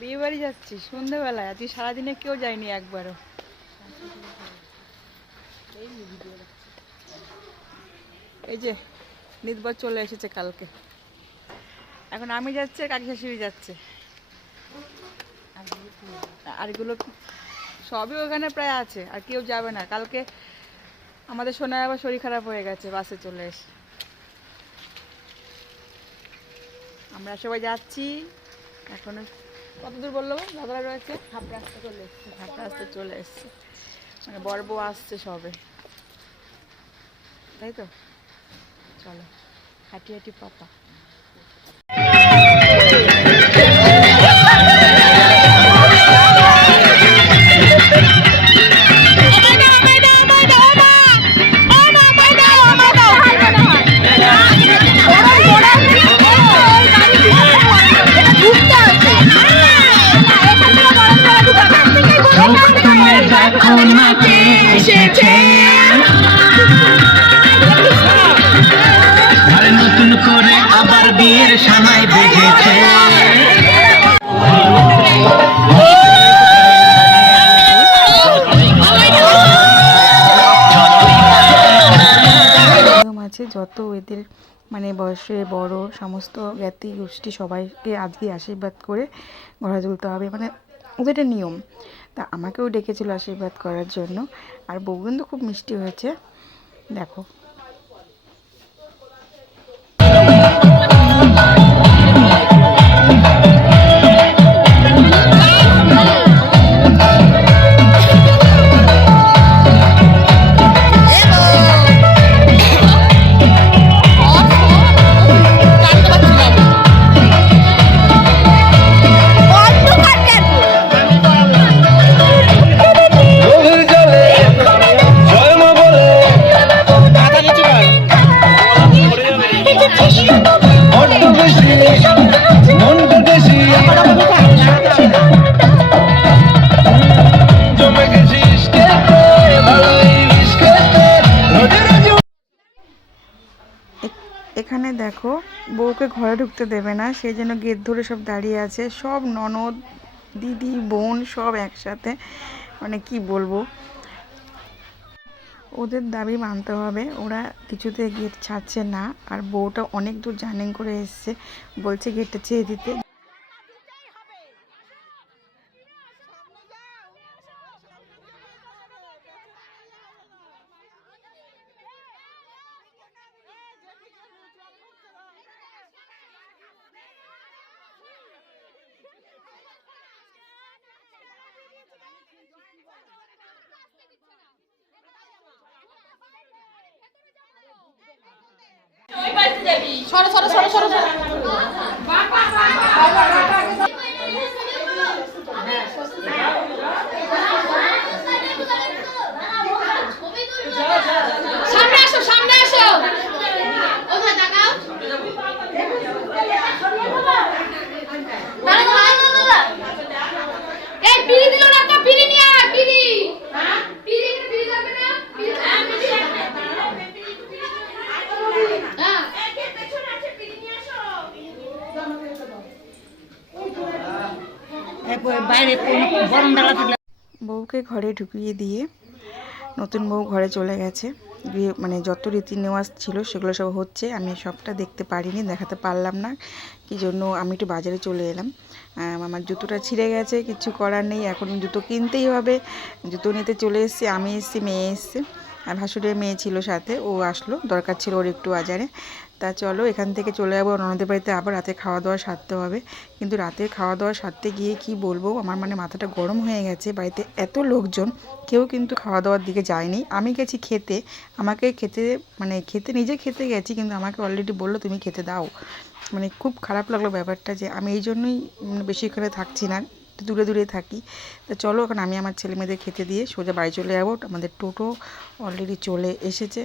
বিয়ে বাড়ি যাচ্ছি সন্ধ্যেবেলায়, আজকে সারাদিনে কেউ যায়নি একবারও। এই যে নিতবর চলে এসেছে কালকে, এখন আমি যাচ্ছি, কাকি শাশুড়ি যাচ্ছে, আরগুলো সবই ওখানে প্রায় আছে, আর কেউ যাবে না। কালকে আমাদের সোনায় আবার শরীর খারাপ হয়ে গেছে বাসে চলে এসে। আমরা সবাই যাচ্ছি। এখনো কত দূর বললো দাদারা রয়েছে, হাফ রাস্তা চলে এসছে, হাফ রাস্তা চলে এসছে, মানে বড় বউ আসছে সবে, তাই তো। চলো হাঁটি হাঁটি পাপা। নতুন করে আবার বিয়ের সময় বেজেছে। আছে যত এদের মানে বয়সে বড় সমস্ত জ্ঞাতি গোষ্ঠী সবাইকে আজকে আশীর্বাদ করে গড়া তুলতে হবে, মানে ওদের একটা নিয়ম। তা আমাকেও ডেকেছিল আশীর্বাদ করার জন্য, আর বউ কিন্তু খুব মিষ্টি হয়েছে দেখো। এখানে দেখো বউকে ঘরে ঢুকতে দেবে না, সেই জন্য গেট ধরে সব দাঁড়িয়ে আছে, সব ননদ দিদি বোন সব একসাথে, মানে কি বলবো, ওদের দাবি মানতে হবে, ওরা কিছুতে গেট ছাড়ছে না। আর বউটা অনেক দূর জার্নি করে এসছে, বলছে গেটটা ছেড়ে দিতে। সরো সরো সরো সরো সরো। সামনে আসো সামনে আসো। ওখানে তাকাও। এই পিড়ি দিল না তো, পিড়ি নিয়ে আয়, পিড়ি। হ্যাঁ পিড়ি পিড়ি যাবে না, পিড়ি হ্যাঁ পিড়ি আছে। হ্যাঁ এর পেছনে আছে, পিড়ি নিয়ে আসো। বাইরে বরণডালা থেকে বউকে ঘরে ঢুকিয়ে দিয়ে নতুন বউ ঘরে চলে গেছে। বিয়ে মানে যত রীতি নেওয়াজ ছিল সেগুলো সব হচ্ছে, আমি সবটা দেখতে পারিনি, দেখাতে পারলাম না, কি জন্য আমি একটু বাজারে চলে এলাম। আমার জুতোটা ছিঁড়ে গেছে, কিছু করার নেই, এখন জুতো কিনতেই হবে। জুতো নিতে চলে এসেছি, আমি এসেছি, মেয়ে এসছে, আর ভাসুরের মেয়ে ছিল সাথে, ও আসলো, দরকার ছিল ওর একটু বাজারে। তা চলো এখান থেকে চলে যাবো ননদের বাড়িতে, আবার রাতে খাওয়া দাওয়া সারতে হবে। কিন্তু রাতে খাওয়া দাওয়া সারতে গিয়ে কি বলবো, আমার মানে মাথাটা গরম হয়ে গেছে। বাড়িতে এত লোকজন, কেউ কিন্তু খাওয়া দাওয়ার দিকে যায়নি। আমি গেছি খেতে, আমাকে খেতে মানে খেতে নিজে খেতে গেছি, কিন্তু আমাকে অলরেডি বললো তুমি খেতে দাও। মানে খুব খারাপ লাগলো ব্যাপারটা, যে আমি এই জন্যই বেশি এখানে থাকছি না, দূরে দূরে থাকি। তো চলো এখন আমি আমার ছেলে মেয়েদের খেতে দিয়ে সোজা বাড়ি চলে যাবো। আমাদের টোটো অলরেডি চলে এসেছে।